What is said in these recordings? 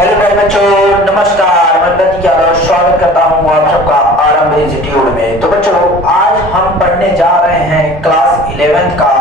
Hello भाई बच्चों, नमस्कार। मैं प्रतीक यादव स्वागत करता हूँ आप सबका आरंभ इंस्टीट्यूट में। तो बच्चों, आज हम पढ़ने जा रहे हैं क्लास 11th का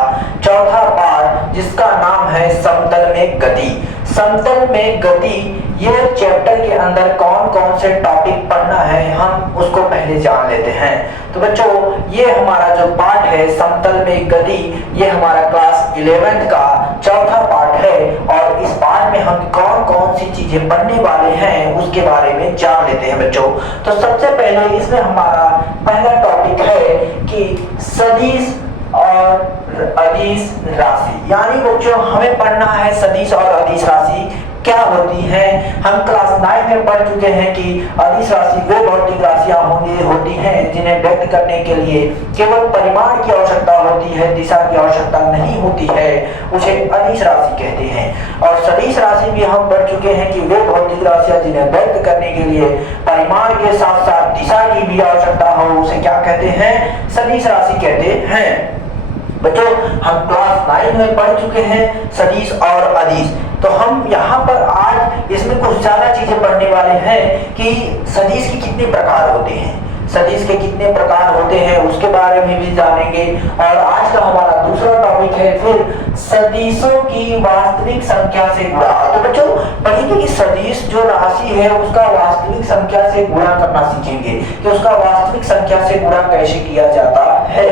चौथा पार्ट, जिसका नाम है समतल में गति। समतल में गति, यह चैप्टर के अंदर कौन कौन से टॉपिक पढ़ना है हम उसको पहले जान लेते हैं। तो बच्चों, ये हमारा जो पार्ट है समतल में गति, ये हमारा क्लास 11th का चौथा पार्ट है। और इस पार्ट में हम कौन कौन सी चीजें पढ़ने वाले हैं उसके बारे में जान लेते हैं बच्चों। तो सबसे पहले इसमें हमारा पहला टॉपिक है कि सदिश और अदिश राशि। यानी बच्चों, हमें पढ़ना है सदिश और अदिश राशि क्या होती है। हम क्लास 9 में पढ़ चुके हैं कि अदिश राशि वे भौतिक राशियां होती हैं जिन्हें व्यक्त करने के लिए केवल परिमाण की आवश्यकता होती है, दिशा की आवश्यकता नहीं होती है, उसे अदिश राशि कहते हैं। और सदिश राशि भी हम पढ़ चुके हैं कि वे भौतिक राशियां जिन्हें व्यक्त करने के लिए परिमाण के साथ साथ दिशा की भी आवश्यकता हो, उसे क्या कहते हैं, सदिश राशि कहते हैं। बच्चों, हम क्लास 9 में पढ़ चुके हैं सदिश और अदिश। तो हम यहाँ पर आज इसमें कुछ ज्यादा चीजें पढ़ने वाले हैं कि सदिश के कितने प्रकार होते हैं, सदिश के कितने प्रकार होते हैं उसके बारे में भी जानेंगे। और आज का हमारा दूसरा टॉपिक है फिर सदिशों की वास्तविक संख्या से गुणा। तो बच्चों, पढ़ेंगे कि सदिश जो राशि है उसका वास्तविक संख्या से गुणा करना सीखेंगे कि उसका वास्तविक संख्या से गुणा कैसे किया जाता है।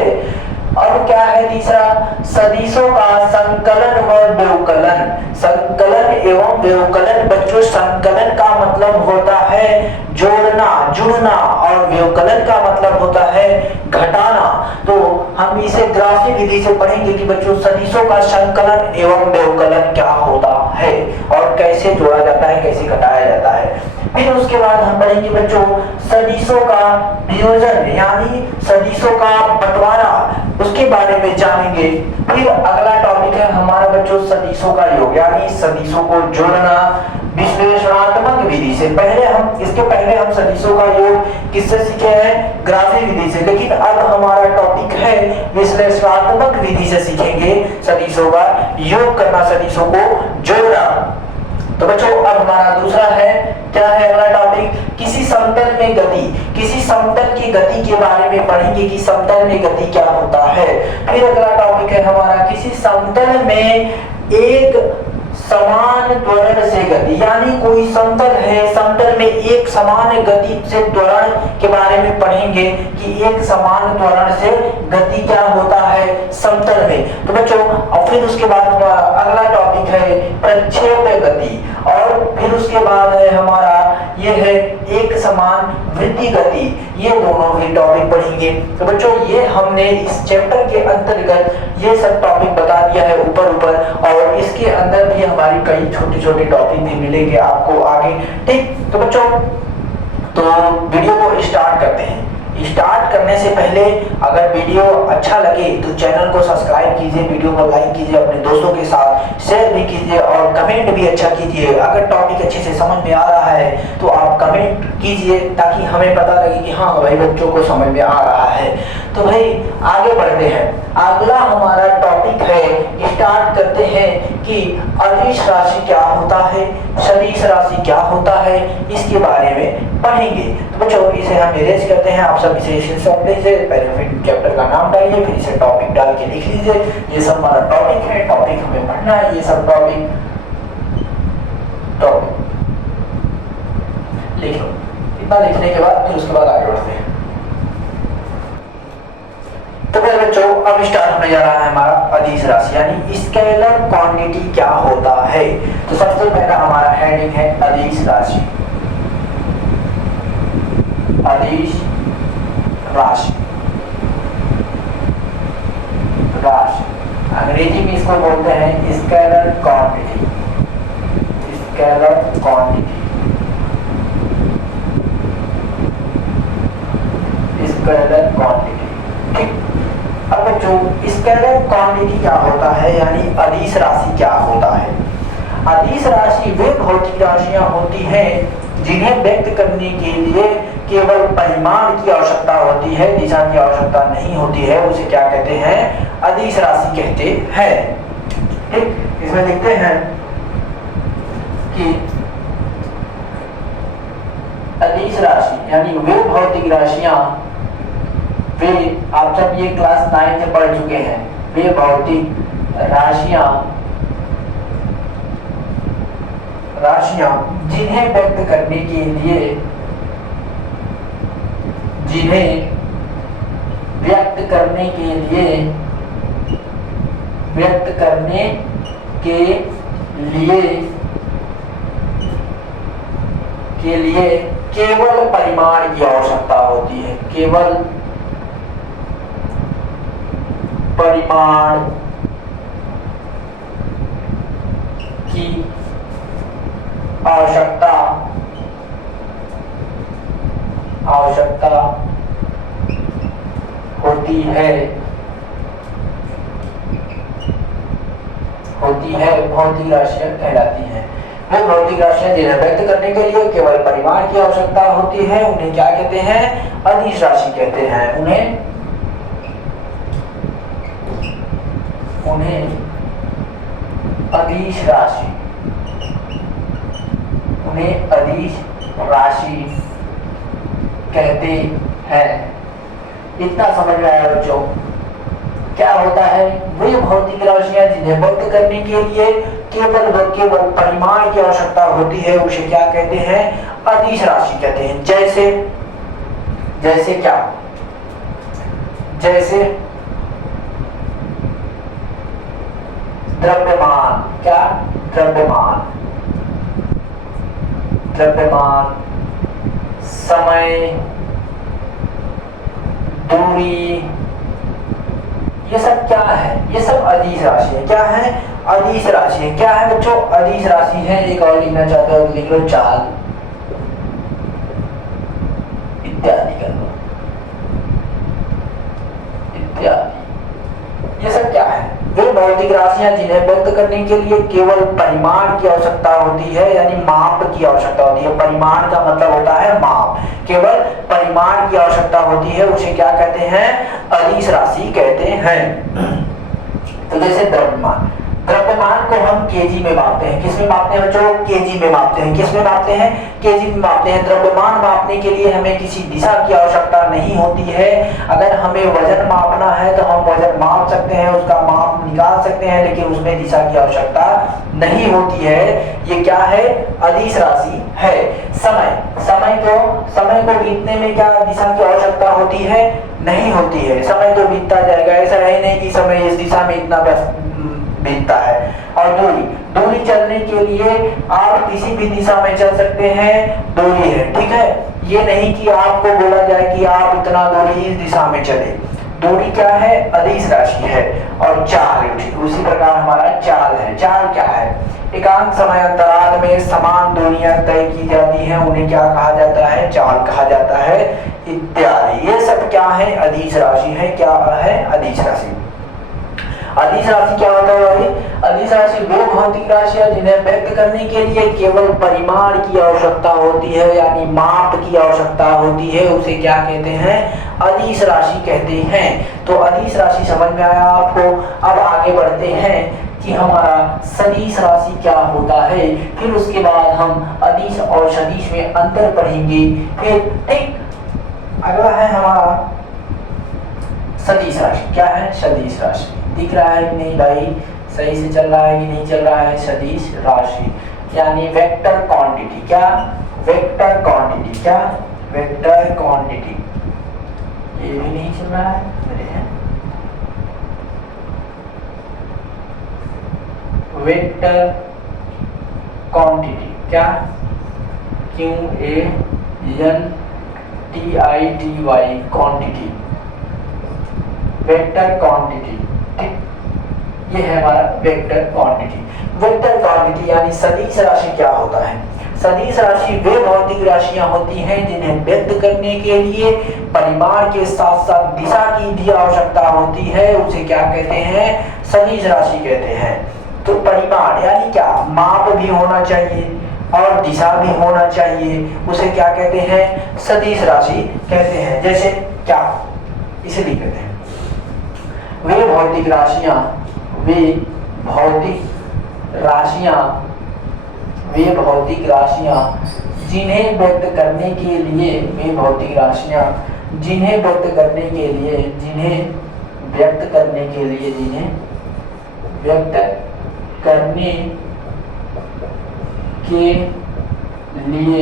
अब क्या है तीसरा, सदिशों का संकलन व व्यवकलन। संकलन एवं व्यवकलन। बच्चों, संकलन का मतलब होता है जोड़ना, जुड़ना, और व्यवकलन का मतलब होता है घटाना। तो हम इसे ग्राफिक विधि से पढ़ेंगे कि बच्चों सदिशों का संकलन एवं व्यवकलन क्या होता है और कैसे जोड़ा जाता है, कैसे घटाया जाता है। फिर उसके बाद हम पढ़ेंगे बच्चों सदिशों का वियोजन, यानी सदिशों का बंटवारा, उसके बारे में जानेंगे। फिर अगला टॉपिक है हमारा बच्चों सदिशों का योग, यानी सदिशों को जोड़ना विश्लेषणात्मक विधि से। इसके पहले हम सदिशों का योग किससे सीखे हैं, ग्राफिक विधि से। लेकिन अब हमारा टॉपिक है विश्लेषणात्मक विधि से सीखेंगे सदिशों का योग करना, सदिशों को जोड़ना। तो बच्चों, अब हमारा दूसरा है, क्या है अगला टॉपिक, किसी समतल में गति। किसी समतल की गति के बारे में पढ़ेंगे कि समतल में गति क्या होता है। फिर अगला टॉपिक है हमारा किसी समतल में एक समान त्वरण से गति, यानी कोई समतल है, समतल में एक समान गति से त्वरण के बारे में पढ़ेंगे कि एक समान त्वरण से गति क्या होता है समतल में। तो बच्चों, और फिर उसके बाद हमारा अगला टॉपिक है प्रक्षेप गति। और फिर उसके बाद है हमारा ये है एक समान वृत्ति गति। ये दोनों भी टॉपिक पढ़ेंगे। तो बच्चों, ये हमने इस चैप्टर के अंतर्गत ये सब टॉपिक बता दिया है ऊपर ऊपर, और इसके अंदर भी हमारी कई छोटे छोटे टॉपिक भी मिलेंगे आपको आगे। ठीक, तो बच्चों, तो वीडियो को स्टार्ट करते हैं। स्टार्ट करने से पहले अगर वीडियो अच्छा लगे तो चैनल को सब्सक्राइब कीजिए, वीडियो को लाइक कीजिए, अपने दोस्तों के साथ शेयर भी कीजिए और कमेंट भी अच्छा कीजिए। अगर टॉपिक अच्छे से समझ में आ रहा है तो आप कमेंट कीजिए ताकि हमें पता लगे कि हाँ भाई बच्चों को समझ में आ रहा है। तो भाई आगे बढ़ते हैं। अगला हमारा टॉपिक है, स्टार्ट करते हैं कि अदिश राशि क्या होता है, सदिश राशि क्या होता है, इसके बारे में पढ़ेंगे। तो बच्चों, इसे हम इरेज करते हैं। आप सब इसे समझ लीजिए, पहले फिर चैप्टर का नाम डालिए, फिर इसे टॉपिक डाल के लिख लीजिए। ये सब हमारा टॉपिक है, टॉपिक हमें पढ़ना है। ये सब टॉपिक लिख लो। इतना लिखने के बाद फिर उसके बाद आगे बढ़ते हैं। तो फिर बच्चों, अब स्टार्ट होने जा रहा है हमारा अदिश राशि, यानी स्केलर क्वांटिटी क्या होता है। तो सबसे पहला हमारा हेडिंग है अदिश राशि। अदिश राशि, राशि अंग्रेजी में इसको बोलते हैं scalar quantity. Scalar quantity, scalar quantity. ठीक, अब बच्चों स्केलर क्वांटिटी क्या होता है, यानी अदिश राशि क्या होता है। अदिश राशि वे भौतिक राशियां होती हैं जिन्हें व्यक्त करने के लिए केवल परिमाण की आवश्यकता होती है, दिशा की आवश्यकता नहीं होती है, उसे क्या कहते हैं, अदिश राशि कहते हैं। ठीक, इसमें लिखते हैं कि अदिश राशि यानी वे भौतिक राशियां, वे आप सब ये क्लास 9 में पढ़ चुके हैं, वे भौतिक राशियां जिन्हें व्यक्त करने के लिए, जिन्हें व्यक्त करने के लिए केवल परिमाण की आवश्यकता होती है, केवल परिमाण की आवश्यकता होती है भौतिक राशियां कहलाती हैं। वो भौतिक राशियां जिन्हें व्यक्त करने के लिए केवल परिमाण की आवश्यकता होती है उन्हें क्या कहते हैं? अदिश राशि कहते हैं। उन्हें अदिश राशि कहते हैं। इतना समझ में आया बच्चों? क्या होता है? वे भौतिक राशियां जिन्हें व्यक्त करने के लिए केवल परिमाण की आवश्यकता होती है उसे क्या कहते हैं? अदिश राशि कहते हैं। जैसे क्या? जैसे द्रव्यमान, क्या? द्रव्यमान, समय, दूरी, ये सब क्या है? ये सब अदिश राशि है। क्या है? अदिश राशि है। क्या है बच्चों? अदिश राशि है। एक और लिखना चाहते हो लिख लो, चाल इत्यादि कर लो, इत्यादि। ये सब क्या है? वे भौतिक राशियां जिन्हें व्यक्त करने के लिए केवल परिमाण की आवश्यकता होती है, यानी माप की आवश्यकता होती है। परिमाण का मतलब होता है माप। केवल परिमाण की आवश्यकता होती है उसे क्या कहते हैं? अदिश राशि कहते हैं। तो जैसे द्रव्यमान को हम केजी में मापते हैं। किस में मापते हैं बच्चों? केजी में मापते हैं। किस में मापते हैं? केजी में मापते हैं। द्रव्यमान मापने के लिए हमें किसी दिशा की आवश्यकता नहीं होती है। अगर हमें वजन मापना है तो हम वजन माप सकते हैं, उसका माप निकाल सकते हैं, लेकिन उसमें दिशा की आवश्यकता नहीं होती है। ये क्या है? अदिश राशि है। समय को बीतने में क्या दिशा की आवश्यकता होती है? नहीं होती है। समय तो बीतता जाएगा, ऐसा है नहीं कि समय इस दिशा में इतना बीतता है। और दूरी चलने के लिए आप किसी भी दिशा में चल सकते हैं, दूरी है, ठीक है। ये नहीं कि आपको बोला जाए कि आप इतना दूरी इस दिशा में चले। दूरी क्या है? अदिश राशि है। और चाल, उसी प्रकार हमारा चाल है। चाल क्या है? एकांक समय अंतराल में समान दूरियां तय की जाती हैं, उन्हें क्या कहा जाता है? चाल कहा जाता है, इत्यादि। ये सब क्या है? अदिश राशि है। क्या है? अदिश राशि। अदिश राशि क्या होता है भाई? अदिश राशि वो भौतिक राशियां जिन्हें व्यक्त करने के लिए केवल परिमाण की आवश्यकता होती है, यानी माप की आवश्यकता होती है, उसे क्या कहते हैं? अदिश राशि कहते हैं। तो अदिश राशि समझ में आया आपको? अब आगे बढ़ते हैं कि हमारा सदिश राशि क्या होता है, फिर उसके बाद हम अदिश और सदिश में अंतर पढ़ेंगे। फिर ठीक अगला है हमारा सदिश राशि। क्या है? सदिश राशि। दिख रहा है कि नहीं भाई? सही से चल रहा है कि नहीं चल रहा है? सदिश राशि यानी वेक्टर क्वांटिटी। क्या? Vector quantity. क्या? Vector quantity. ये भी नहीं चल रहा है मेरे। Vector quantity. क्या? QUANTITY quantity, vector quantity. ये है हमारा वेक्टर क्वांटिटी। वेक्टर क्वांटिटी यानी सदिश राशि क्या होता है? सदिश राशि वे भौतिक राशियां होती हैं जिन्हें व्यक्त करने के लिए परिमाण के साथ साथ दिशा की भी आवश्यकता होती है, उसे क्या कहते हैं? सदिश राशि कहते हैं। तो परिमाण यानी क्या? माप भी होना चाहिए और दिशा भी होना चाहिए, उसे क्या कहते हैं? सदिश राशि कहते हैं। जैसे क्या? इसलिए कहते हैं वे भौतिक राशियां जिन्हें व्यक्त करने के लिए वे भौतिक राशियां, जिन्हें व्यक्त करने के लिए, जिन्हें व्यक्त करने के लिए, जिन्हें व्यक्त करने के लिए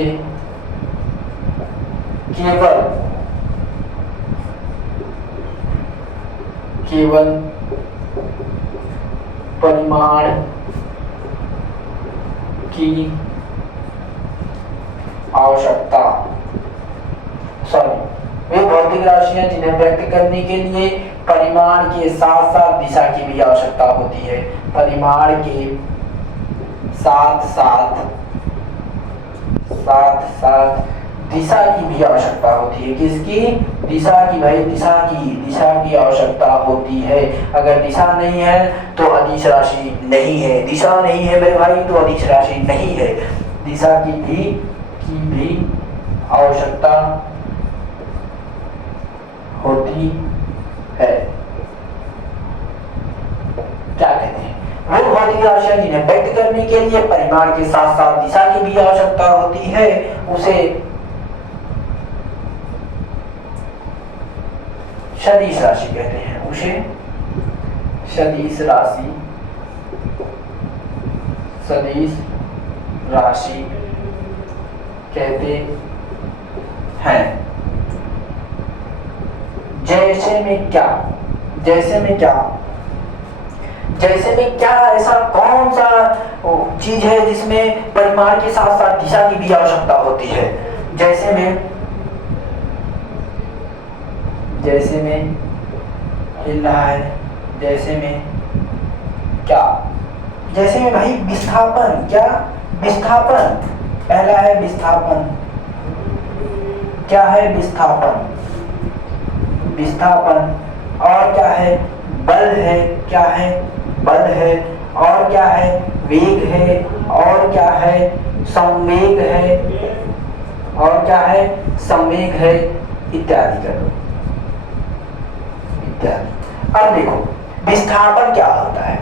केवल परिमाण की आवश्यकता, वे भौतिक राशियां जिन्हें व्यक्त करने के लिए परिमाण के साथ साथ दिशा की भी आवश्यकता होती है। परिमाण के साथ साथ दिशा की भी आवश्यकता होती है। किसकी? दिशा की भाई, दिशा की आवश्यकता होती है। अगर दिशा नहीं है तो अदिश राशि नहीं है, दिशा नहीं है मेरे भाई तो अदिश राशि नहीं है। दिशा की भी आवश्यकता होती है। क्या कहते हैं? वो भौतिक राशियां जिन्हें व्यक्त करने के लिए परिमाण के साथ साथ दिशा की भी आवश्यकता होती है, उसे सदिश राशि कहते हैं। उसे सदिश राशि कहते हैं। जैसे में क्या ऐसा कौन सा चीज है जिसमें परिमाण के साथ साथ दिशा की भी आवश्यकता होती है? जैसे में हिल रहा है, जैसे में क्या? जैसे में भाई विस्थापन। क्या? विस्थापन। पहला है विस्थापन। क्या है? विस्थापन। और क्या है? बल है। क्या है? बल है। और क्या है? वेग है। और क्या है? संवेग है। और क्या है? संवेग है, इत्यादि कर दो, इत्यादि। अब देखो विस्थापन क्या होता है?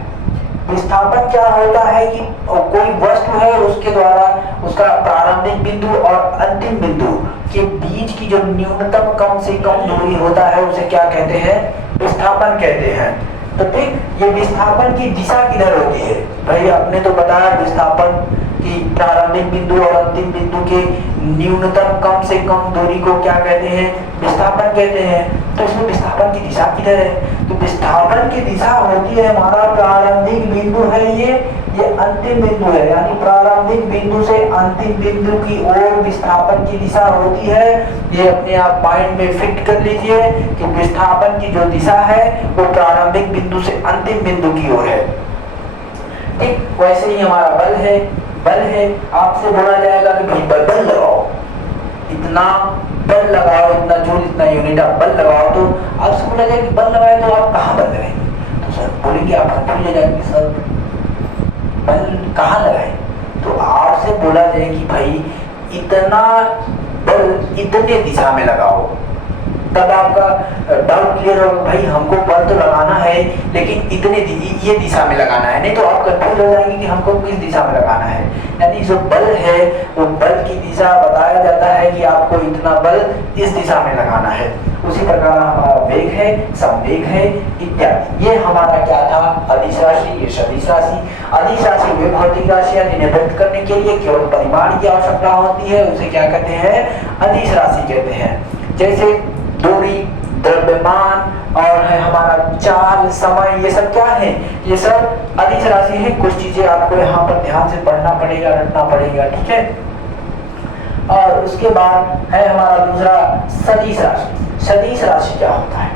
विस्थापन क्या होता है कि कोई वस्तु है, उसके द्वारा उसका प्रारंभिक बिंदु और अंतिम बिंदु के बीच की जो न्यूनतम कम से कम दूरी होता है उसे क्या कहते हैं? विस्थापन कहते हैं। तो ठीक, ये विस्थापन की दिशा किधर होती है? भाई आपने तो बताया विस्थापन की प्रारंभिक बिंदु और अंतिम बिंदु के न्यूनतम कम से कम दूरी को क्या कहते हैं? विस्थापन कहते हैं। तो इसमें विस्थापन की दिशा किधर है? तो विस्थापन की दिशा होती है, हमारा प्रारंभिक बिंदु है ये अंतिम बिंदु है, यानी प्रारंभिक बिंदु से अंतिम बिंदु की ओर विस्थापन की दिशा होती है। ये अपने आप माइंड में फिट कर लीजिए कि विस्थापन की जो दिशा है वो प्रारंभिक बिंदु से अंतिम बिंदु की ओर है। ठीक वैसे ही हमारा बल है। आपसे बोला जाएगा कि भाई बल लगाओ, इतना बल लगाओ, इतना जूल, इतना यूनिट आप बल लगाओ, तो आपसे बोला जाए कि बल लगाए तो आप कहाँ बल लगाएंगे? तो सर बोलेंगे, आप कंफ्यूज हो जाएंगे, सर बल कहाँ लगाए? तो आपसे बोला जाए कि भाई इतना बल इतने दिशा में लगाओ, तब आपका डाउट क्लियर होगा। भाई हमको बल तो लगाना है लेकिन इतने ये दिशा में लगाना है, नहीं तो आप कंफ्यूज हो जाएंगे कि हमको किस दिशा में लगाना है। यानी जो बल है वो बल की दिशा बताया जाता है कि आपको इतना बल इस दिशा में लगाना है। उसी प्रकार हमारा वेग है, संवेग है, इत्यादि। ये हमारा क्या था? अदिश राशि, ये सदिश राशि। अदिश राशि वे भौतिक राशियां जिन्हें व्यक्त करने के लिए केवल परिमाण की आवश्यकता होती है, उसे क्या कहते हैं? अदिश राशि कहते हैं। जैसे दूरी, द्रव्यमान और है हमारा चाल, समय, ये सब क्या है? ये सब अदिश राशि है। कुछ चीजें आपको यहाँ पर ध्यान से पढ़ना पड़ेगा, रटना पड़ेगा, ठीक है। और उसके बाद है हमारा दूसरा सदिश राशि। सदिश राशि क्या होता है?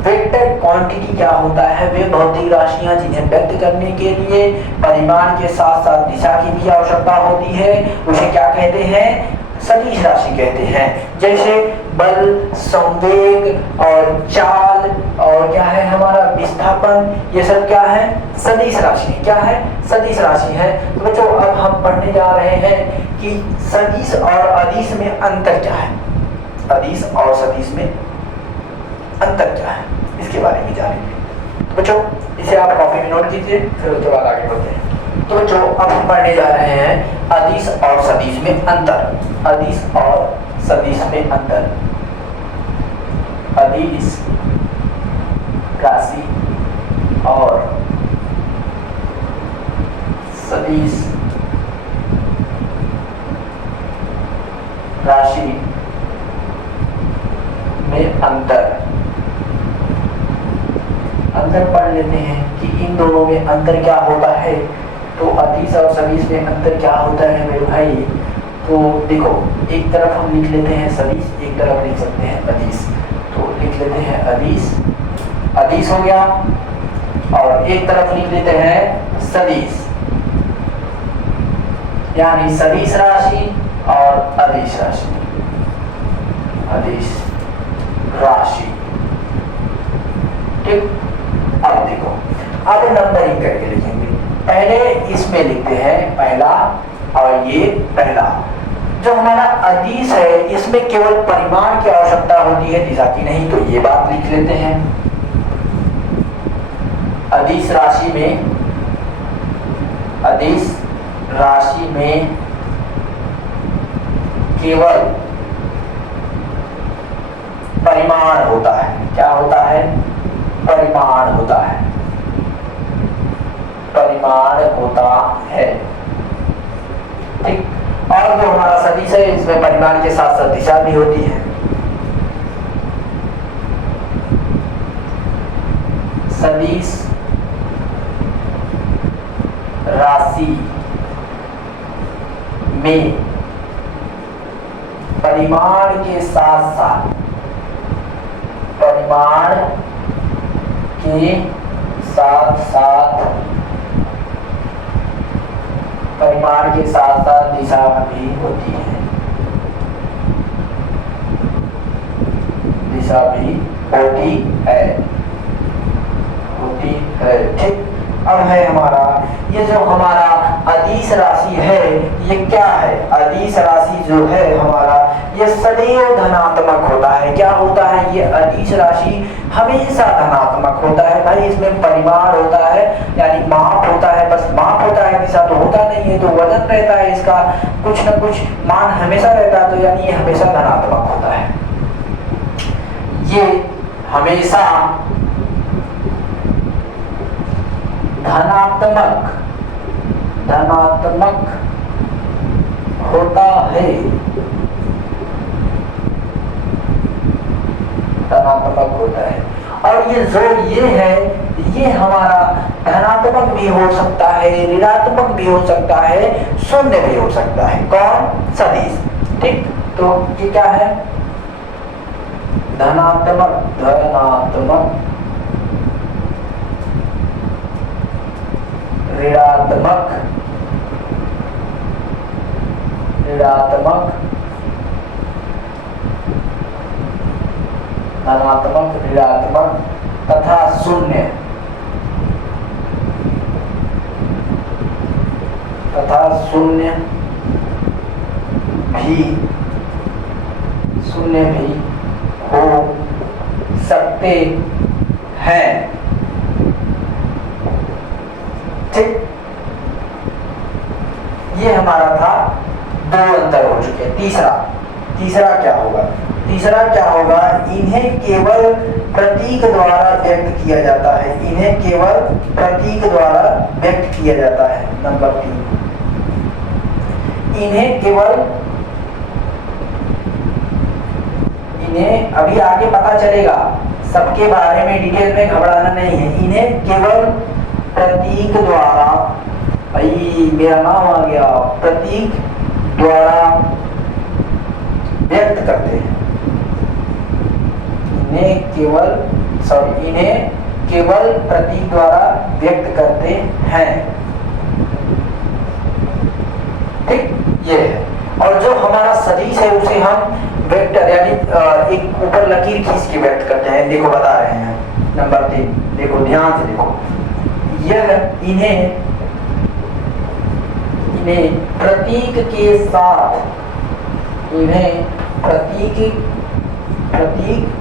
वेक्टर क्वांटिटी क्या होता है? वे भौतिक राशियां जिन्हें व्यक्त करने के लिए परिमाण के साथ साथ दिशा की भी आवश्यकता होती है, उसे क्या कहते हैं? सदिश राशि कहते हैं। जैसे बल, संवेग और चाल और क्या है हमारा विस्थापन, ये सब क्या है? सदिश राशि। क्या है? सदिश राशि है। तो बच्चों अब हम पढ़ने जा रहे हैं कि सदिश और अदिश में अंतर क्या है। अदिश और सदिश में अंतर क्या है, इसके बारे में जानेंगे। तो बच्चों इसे आप कॉपी में नोट कीजिए, फिर उसके बाद आगे बढ़ते हैं। तो बच्चों अब हम पढ़ने जा रहे हैं अदिश और सदिश में अंतर, अदिश और सदिश में अंतर। अदिश राशि और सदिश राशि में अंतर पढ़ लेते हैं कि इन दोनों में अंतर क्या होता है। तो अदिश और सदिश में अंतर क्या होता है मेरे भाई। तो देखो, एक तरफ हम लिख लेते हैं सदिश, एक तरफ लिख सकते हैं अदिश। तो लिख लेते हैं अदिश, अदिश हो गया, और एक तरफ लिख लेते हैं सदिश, यानी सदिश राशि और अदिश राशि, अदिश राशि। ठीक, अब देखो, अब नंबरिंग करके लिखेंगे। पहले इसमें लिखते हैं पहला, और ये पहला। जो हमारा अदिश है इसमें केवल परिमाण की आवश्यकता होती है, दिशा की नहीं। तो ये बात लिख लेते हैं, अदिश राशि में, अदिश राशि में केवल परिमाण होता है। क्या होता है? परिमाण होता है, परिमाण होता है। ठीक, और जो हमारा सदिश है इसमें परिमाण के साथ साथ दिशा भी होती है। सदिश राशि में परिमाण के साथ साथ, परिमाण के साथ साथ, परिमाण के साथ साथ दिशा भी होती है, दिशा भी होती है, होती है। ठीक, अब है हमारा ये जो हमारा अदिश राशि है, ये क्या है? अदिश राशि जो है हमारा, ये सदैव धनात्मक होता है। क्या होता है? ये अदिश राशि हमेशा धनात्मक होता है भाई। इसमें परिमाण होता है, यानी माप होता है, बस माप होता है, दिशा तो होता नहीं है। तो वजन रहता है इसका, कुछ न कुछ मान हमेशा रहता है, तो यानी ये हमेशा धनात्मक होता है। ये हमेशा धनात्मक, धनात्मक होता है, धनात्मक होता है। और ये जो ये है, ये हमारा धनात्मक भी हो सकता है, ऋणात्मक भी हो सकता है, शून्य भी हो सकता है। कौन? सदिश। ठीक, तो ये क्या है? धनात्मक, धनात्मक, ऋणात्मक, ऋणात्मक, धनात्मक, ऋणात्मक तथा शून्य, तथा शून्य भी, शून्य भी हो सकते हैं। ठीक, ये हमारा था, दो अंतर हो चुके। तीसरा, तीसरा क्या होगा? तीसरा क्या होगा? इन्हें केवल प्रतीक द्वारा व्यक्त किया जाता है, इन्हें केवल प्रतीक द्वारा व्यक्त किया जाता है। नंबर 3, इन्हें केवल, इन्हें अभी आगे पता चलेगा, सबके बारे में डिटेल में घबराना नहीं है। इन्हें केवल प्रतीक द्वारा, भाई मेरा नाम आ गया, प्रतीक द्वारा व्यक्त करते हैं। इन्हें केवल, सॉरी, इन्हें केवल प्रतीक द्वारा व्यक्त करते हैं। ठीक, ये है। और जो हमारा सदिश है उसे हम वेक्टर, यानी एक ऊपर लकीर खींच के व्यक्त करते हैं। देखो बता रहे हैं, नंबर 3, देखो ध्यान से देखो, यह इन्हें, इन्हें प्रतीक के साथ, इन्हें प्रतीक, प्रतीक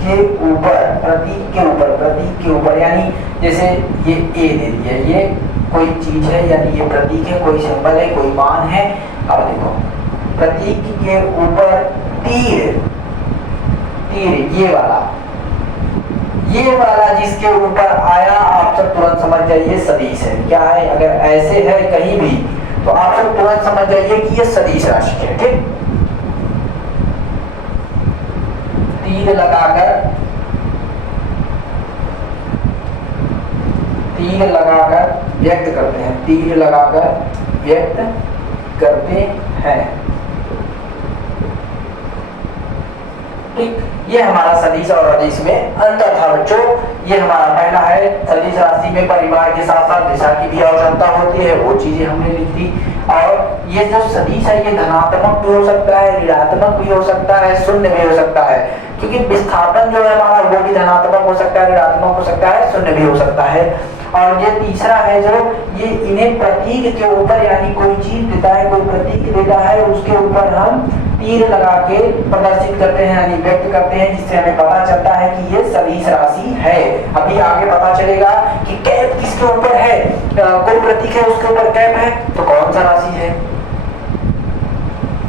के ऊपर, प्रतीक के ऊपर, प्रतीक के ऊपर, यानी जैसे ये ए दे दिया, ये कोई चीज है, यानी ये प्रतीक है, कोई सिंबल है, कोई मान है। अब देखो प्रतीक के ऊपर तीर, तीर ये वाला जिसके ऊपर आया, आप सब तुरंत समझ जाइए सदिश है। क्या है? अगर ऐसे है कहीं भी तो आप सब तुरंत समझ जाइए कि ये सदिश राशि है। ठीक, तीर लगाकर व्यक्त करते हैं, तीर लगाकर व्यक्त करते हैं। ठीक, ये हमारा सदिश और अदिश में अंतर था बच्चों। ये हमारा पहला है, सदिश राशि में परिवार के साथ साथ दिशा की भी आवश्यकता होती है, वो चीजें हमने लिख दी। और ये जो सदिश है ये धनात्मक भी हो सकता है, ऋणात्मक भी हो सकता है, शून्य भी हो सकता है, क्योंकि विस्थापन जो है हमारा वो भी धनात्मक हो सकता है, ऋणात्मक हो सकता है, शून्य भी हो सकता है। और ये तीसरा है जो ये इन्हें प्रतीक के ऊपर, यानी कोई चीज देता है, कोई प्रतीक देता है, उसके ऊपर हम तीर लगा के प्रदर्शित करते हैं, यानी व्यक्त करते हैं, जिससे हमें पता चलता है कि ये सदिश राशि है। अभी आगे पता चलेगा कि कैप किसके ऊपर है, कोई प्रतीक है उसके ऊपर कैप है तो कौन सा राशि है,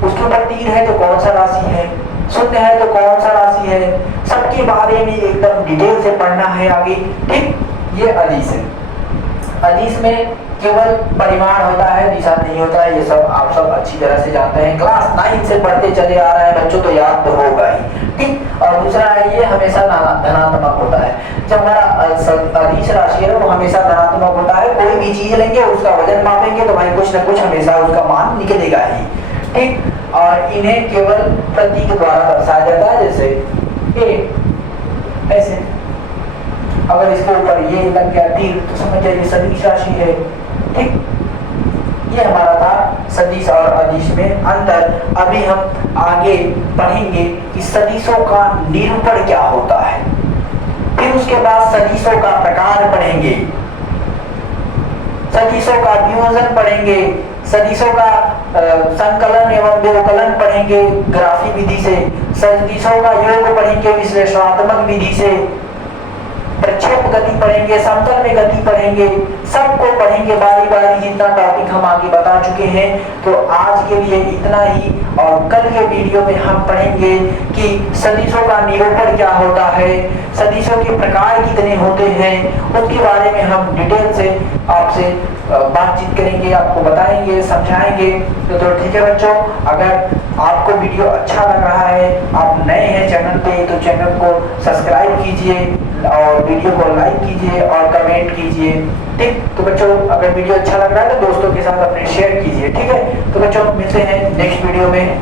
उसके ऊपर तीर है तो कौन सा राशि है, शून्य है तो कौन सा राशि है, सबके बारे में एकदम डिटेल से पढ़ना है आगे। ठीक, ये अदिश है। अदिश में केवल परिमाण होता है, दिशा नहीं होता है, ये सब आप सब अच्छी तरह से जानते हैं, क्लास 9 से पढ़ते चले आ रहे हैं बच्चों, तो याद तो होगा ही। ठीक, और दूसरा है ये हमेशा धनात्मक होता है। जब हमारा अदिश राशि है वो हमेशा धनात्मक होता है, कोई भी चीज लेंगे उसका वजन मापेंगे तो भाई कुछ ना कुछ हमेशा उसका मान निकलेगा ही। ठीक, और इन्हें केवल प्रतीक द्वारा दर्शाया जाता है, जैसे ए ऐसे, अगर इसके ऊपर ये लग गया तीर तो समझ जाइए सदिश राशि है। ठीक, ये हमारा था सदिश और अदिश में अंतर। अभी हम आगे पढ़ेंगे कि सदिशों का निरूपण क्या होता है, फिर उसके बाद सदिशों का प्रकार पढ़ेंगे, सदिशों का वियोजन पढ़ेंगे, सदिशों का संकलन एवं व्यवकलन पढ़ेंगे ग्राफी विधि से, सदिशों का योग पढ़ेंगे विश्लेषणात्मक विधि से, प्रक्षेप गति पढ़ेंगे, समतल में गति पढ़ेंगे, सबको पढ़ेंगे बारी बारी, जितना टॉपिक हम आगे बता चुके हैं। तो आज के लिए इतना ही, और कल के वीडियो में हम पढ़ेंगे कि सदिशों का निरूपण क्या होता है, सदिशों के प्रकार कितने होते हैं, उसके बारे में हम डिटेल से आपसे बातचीत करेंगे, आपको बताएंगे, समझाएंगे। तो ठीक है बच्चों, अगर आपको वीडियो अच्छा लग रहा है, आप नए हैं चैनल पे, तो चैनल को सब्सक्राइब कीजिए और वीडियो को लाइक कीजिए और कमेंट कीजिए। ठीक, तो बच्चों अगर वीडियो अच्छा लग रहा है तो दोस्तों के साथ अपने शेयर कीजिए। ठीक है, तो बच्चों मिलते हैं नेक्स्ट वीडियो में।